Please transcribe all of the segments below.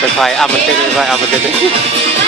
ไปไฟอะมันเต้นไปไฟอะมันเต้น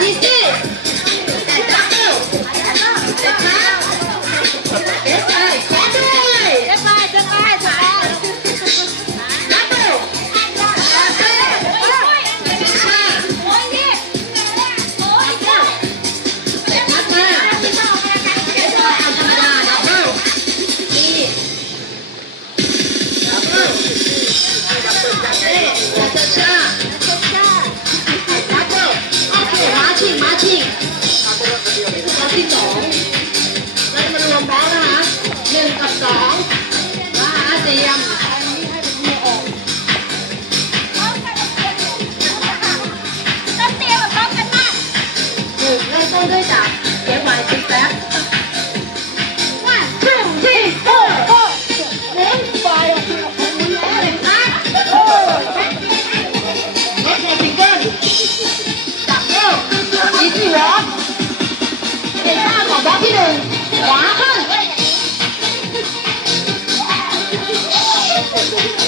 Yeah. 我是